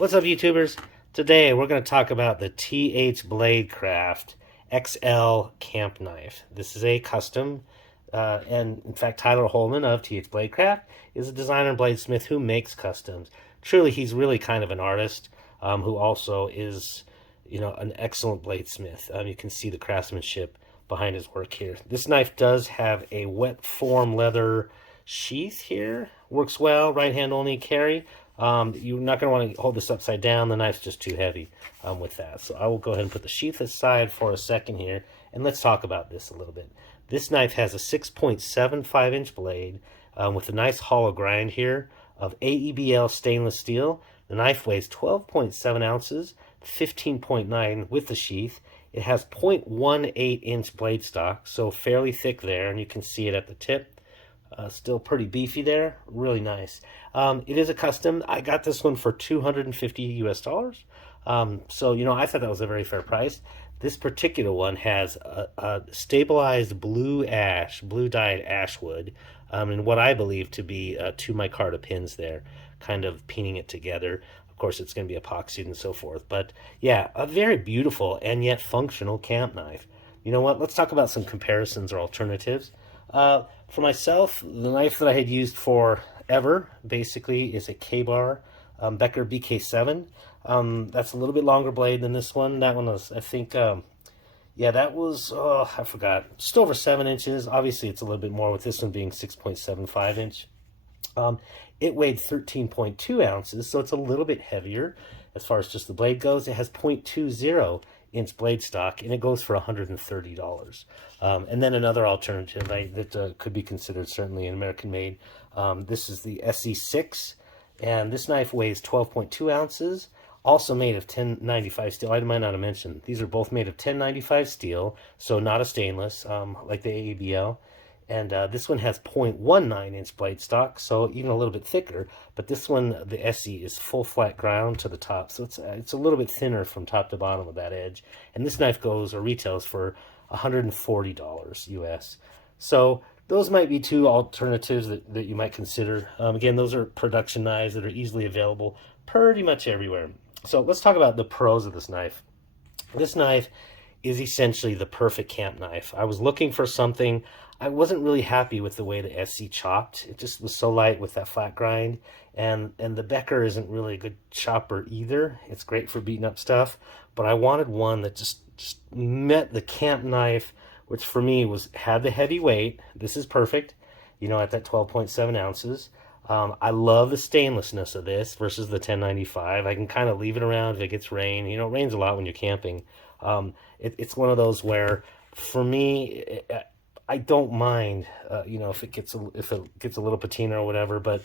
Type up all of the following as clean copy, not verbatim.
What's up, YouTubers? Today we're going to talk about the TH Bladecraft XL Camp Knife. This is a custom, and in fact, Tyler Holman of TH Bladecraft is a designer and bladesmith who makes customs. Truly, he's really kind of an artist who also is, an excellent bladesmith. You can see the craftsmanship behind his work here. This knife does have a wet form leather sheath here. Works well, right hand only carry. You're not going to want to hold this upside down. The knife's just too heavy with that. So I will go ahead and put the sheath aside for a second here, and let's talk about this a little bit. This knife has a 6.75-inch blade with a nice hollow grind here of AEBL stainless steel. The knife weighs 12.7 ounces, 15.9 with the sheath. It has 0.18-inch blade stock, so fairly thick there, and you can see it at the tip. Still pretty beefy there, really nice. It is a custom. I got this one for $250 US. So, I thought that was a very fair price. This particular one has a stabilized blue dyed ash wood, and what I believe to be 2 micarta pins there, kind of pinning it together. Of course, it's going to be epoxied and so forth. But yeah, a very beautiful and yet functional camp knife. You know what? Let's talk about some comparisons or alternatives. For myself, the knife that I had used forever basically is a K-Bar Becker BK7. That's a little bit longer blade than this one. That one was, I think, that was, I forgot, just over 7 inches. Obviously, it's a little bit more with this one being 6.75 inch. It weighed 13.2 ounces, so it's a little bit heavier as far as just the blade goes. It has 0.20-inch blade stock, and it goes for $130. And then another alternative that could be considered certainly an American-made. This is the SE6, and this knife weighs 12.2 ounces, also made of 1095 steel. I might not have mentioned, these are both made of 1095 steel, so not a stainless like the AABL. And this one has 0.19-inch blade stock, so even a little bit thicker. But this one, the SE, is full flat ground to the top, so it's a little bit thinner from top to bottom of that edge. And this knife goes or retails for $140 US. So those might be 2 alternatives that you might consider. Again, those are production knives that are easily available pretty much everywhere. So let's talk about the pros of this knife. This knife is essentially the perfect camp knife. I was looking for something. I wasn't really happy with the way the SC chopped. It just was so light with that flat grind. And the Becker isn't really a good chopper either. It's great for beating up stuff. But I wanted one that just met the camp knife, which for me had the heavy weight. This is perfect, at that 12.7 ounces. I love the stainlessness of this versus the 1095. I can kind of leave it around if it gets rain. It rains a lot when you're camping. It's one of those where, for me, I don't mind, if it gets a little patina or whatever, but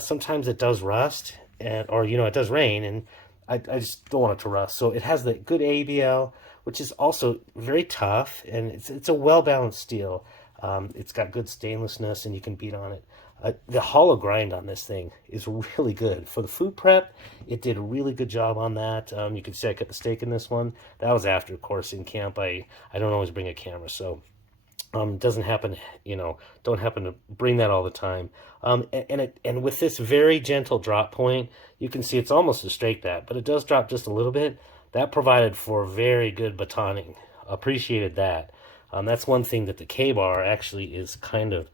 sometimes it does rust, or it does rain, and I just don't want it to rust. So it has the good ABL, which is also very tough, and it's a well-balanced steel. It's got good stainlessness, and you can beat on it. The hollow grind on this thing is really good. For the food prep, it did a really good job on that. You can see I cut the steak in this one. That was after, of course, in camp. I don't always bring a camera, so doesn't happen, don't happen to bring that all the time. And with this very gentle drop point, you can see it's almost a straight that, but it does drop just a little bit. That provided for very good batoning. Appreciated that. That's one thing that the K-Bar actually is kind of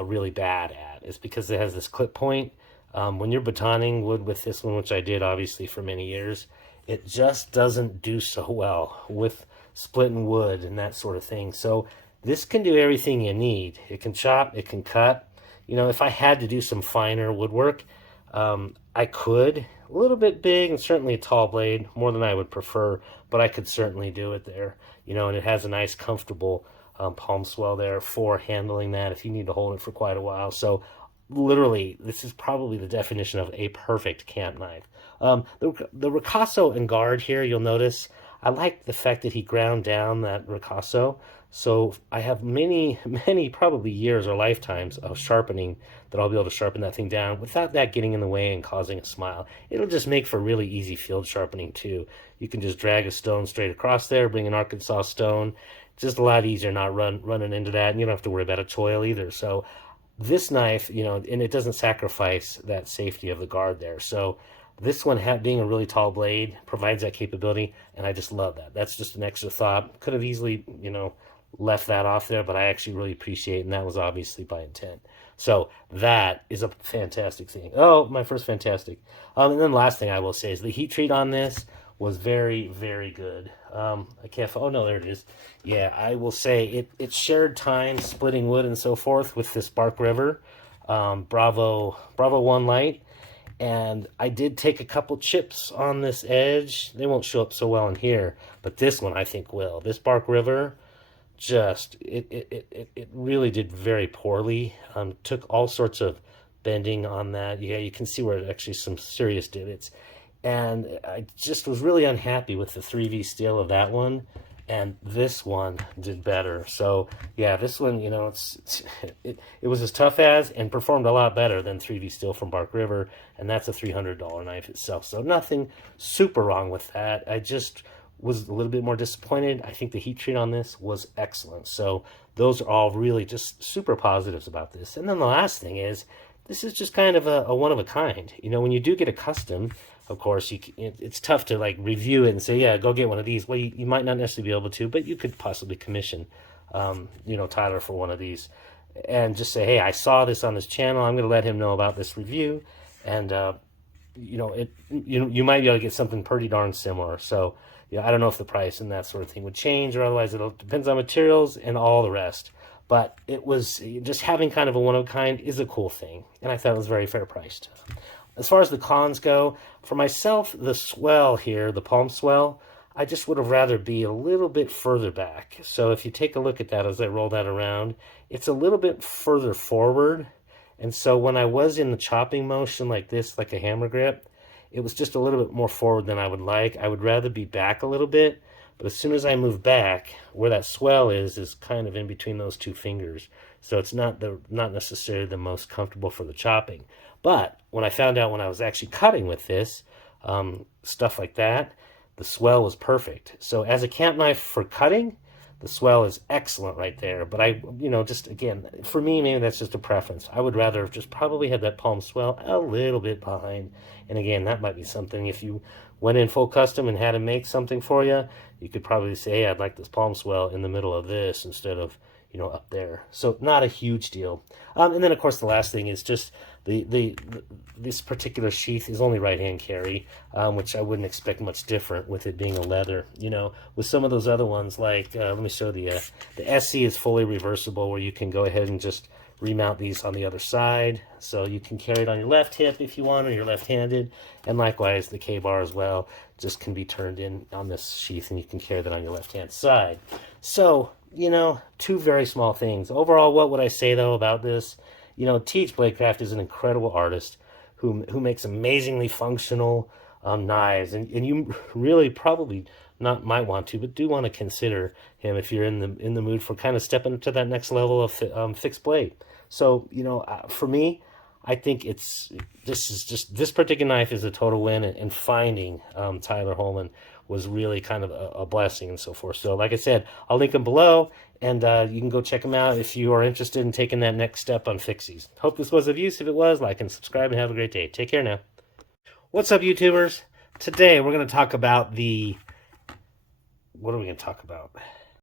really bad at, is because it has this clip point. When you're batoning wood with this one, which I did obviously for many years, it just doesn't do so well with splitting wood and that sort of thing. So this can do everything you need. It can chop, it can cut. If I had to do some finer woodwork, I could. A little bit big and certainly a tall blade, more than I would prefer, but I could certainly do it there. And it has a nice, comfortable palm swell there for handling that if you need to hold it for quite a while. So literally, this is probably the definition of a perfect camp knife. The ricasso and guard here, you'll notice, I like the fact that he ground down that ricasso. So I have many, probably years or lifetimes of sharpening that I'll be able to sharpen that thing down without that getting in the way and causing a smile. It'll just make for really easy field sharpening too. You can just drag a stone straight across there, bring an Arkansas stone. It's just a lot easier not running into that, and you don't have to worry about a choil either. So this knife, and it doesn't sacrifice that safety of the guard there. So This one, being a really tall blade, provides that capability, and I just love that. That's just an extra thought. Could have easily, left that off there, but I actually really appreciate it, and that was obviously by intent. So that is a fantastic thing. Oh, my first fantastic. And then the last thing I will say is the heat treat on this was very, very good. I can't. Oh no, there it is. Yeah, I will say it shared time splitting wood and so forth with this Bark River, Bravo 1 light, and I did take a couple chips on this edge. They won't show up so well in here, but this one I think will. This Bark River, just it really did very poorly. Took all sorts of bending on that. Yeah, you can see where it actually some serious divots, and I just was really unhappy with the 3V steel of that one, and this one did better. So yeah, this one, it was as tough as and performed a lot better than 3V steel from Bark River, and that's a $300 knife itself. So nothing super wrong with that. I just was a little bit more disappointed. I think the heat treat on this was excellent. So those are all really just super positives about this. And then the last thing is, this is just kind of a one of a kind. When you do get a custom, of course, it's tough to like review it and say, yeah, go get one of these. Well, you might not necessarily be able to, but you could possibly commission, Tyler for one of these, and just say, hey, I saw this on this channel. I'm going to let him know about this review, and you might be able to get something pretty darn similar. So I don't know if the price and that sort of thing would change, or otherwise it depends on materials and all the rest. But it was just having kind of a one of a kind is a cool thing, and I thought it was very fair priced. As far as the cons go, for myself, the swell here, the palm swell, I just would have rather be a little bit further back. So if you take a look at that as I roll that around, it's a little bit further forward. And so when I was in the chopping motion like this, like a hammer grip, it was just a little bit more forward than I would like. I would rather be back a little bit, but as soon as I move back, where that swell is kind of in between those two fingers. So it's not necessarily the most comfortable for the chopping. But when I found out when I was actually cutting with this, stuff like that, the swell was perfect. So as a camp knife for cutting, the swell is excellent right there. But just again, for me, maybe that's just a preference. I would rather have just probably had that palm swell a little bit behind. And again, that might be something if you went in full custom and had to make something for you, you could probably say, hey, I'd like this palm swell in the middle of this instead of, up there. So not a huge deal. And then, of course, the last thing is just this particular sheath is only right-hand carry, which I wouldn't expect much different with it being a leather. With some of those other ones, like, let me show the SC is fully reversible, where you can go ahead and just remount these on the other side. So you can carry it on your left hip if you want, or you're left-handed. And likewise, the K-bar as well just can be turned in on this sheath, and you can carry that on your left-hand side. So, two very small things. Overall, what would I say, though, about this? TH Bladecraft is an incredible artist who makes amazingly functional knives, and you really probably might want to, but do want to consider him if you're in the mood for kind of stepping to that next level of fixed blade. So for me, I think this particular knife is a total win, and finding Tyler Holman was really kind of a blessing and so forth. So like I said, I'll link them below, and you can go check them out if you are interested in taking that next step on fixies. Hope this was of use. If it was, like and subscribe, and have a great day. Take care now. What's up, YouTubers? Today we're going to talk about what are we going to talk about?